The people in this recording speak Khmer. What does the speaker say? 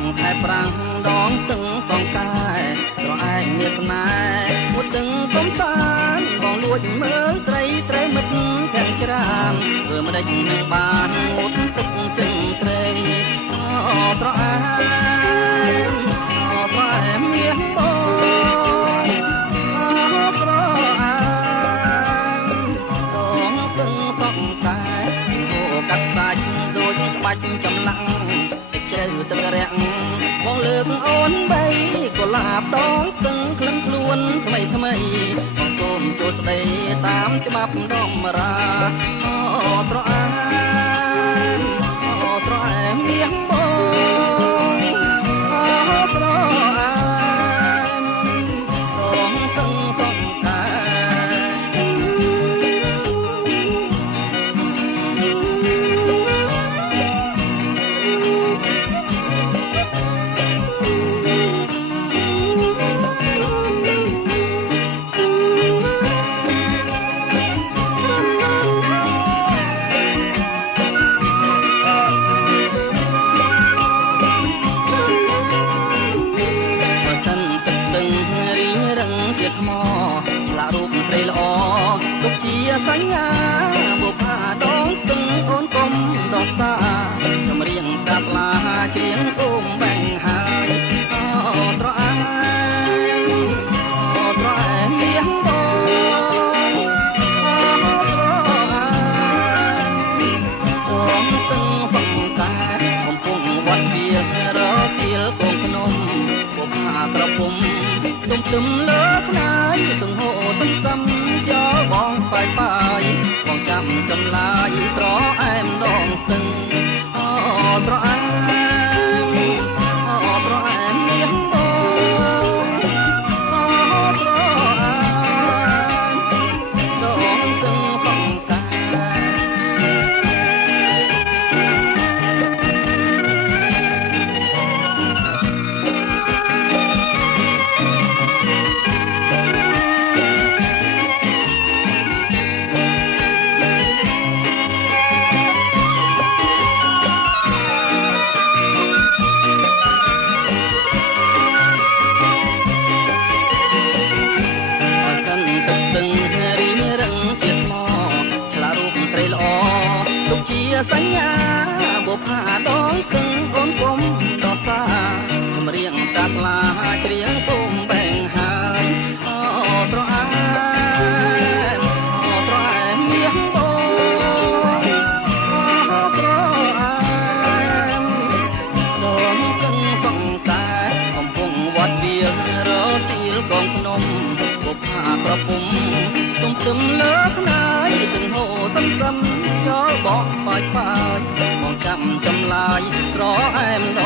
ងខែប្រាំងដងស្ទឹងសងកែត្រឯងមានស្នេហ៍មួយទឹងកំសាន្តបងលួចមើលស្រីត្រូវមិត្តទាំងច្រើនធ្វើមិនដេចនឹងបានងូតទឹកចិនស្រីត្រឯងត្រែងមានបងត្រឯងដងស្ទឹងសងកែកាត់សាច់ដូចក្បាច់ចម្លាំងជ្រៅទឹករាំងបងលើកអូនបីកុលាបដងស្ទឹងក្លិនខ្លួនថ្មីថ្មីបងសូមចូលស្ដីតាមច្បាប់ដងមរាស្រអែមស្រអែមមាសបងស្រអែមដងស្ទឹងសងកែសញ្ញាបុប្ផាដងស្ទឹងអូនកុំដោះសាចម្រៀងដាស្លាច្រៀងសូមបែងហើយត្រអែមត្រអែមមាសបងត្រអែមដងស្ទឹងសងកែកំពុងវត្តវារសៀលកូនភ្នំបុប្ផាក្រពុំទុំទឹមលើខ្នាយទាំងហូរទាំងសំយកបងបាយបងចាំចម្លាយស្រអែមដងស្ទឹងស្រអែមស្រអែមមាសបងស្រអែមដងស្ទឹងសងកែសញ្ញាបុប្ផាដងស្ទឹងអូនគុំដោះសាចម្រៀងតាស្លាច្រៀងសូមបែងហើយស្រអែមស្រអែមមាសបងស្រអែមដងស្ទឹងសងកែកំពុងវត្តវារសៀលកងភ្នំបុប្ផាក្រពុំទុំទឹមលើខ្នាយទាំងហូរសន្សំយកបងបាច់បងចាំចម្លាយស្រអែមដ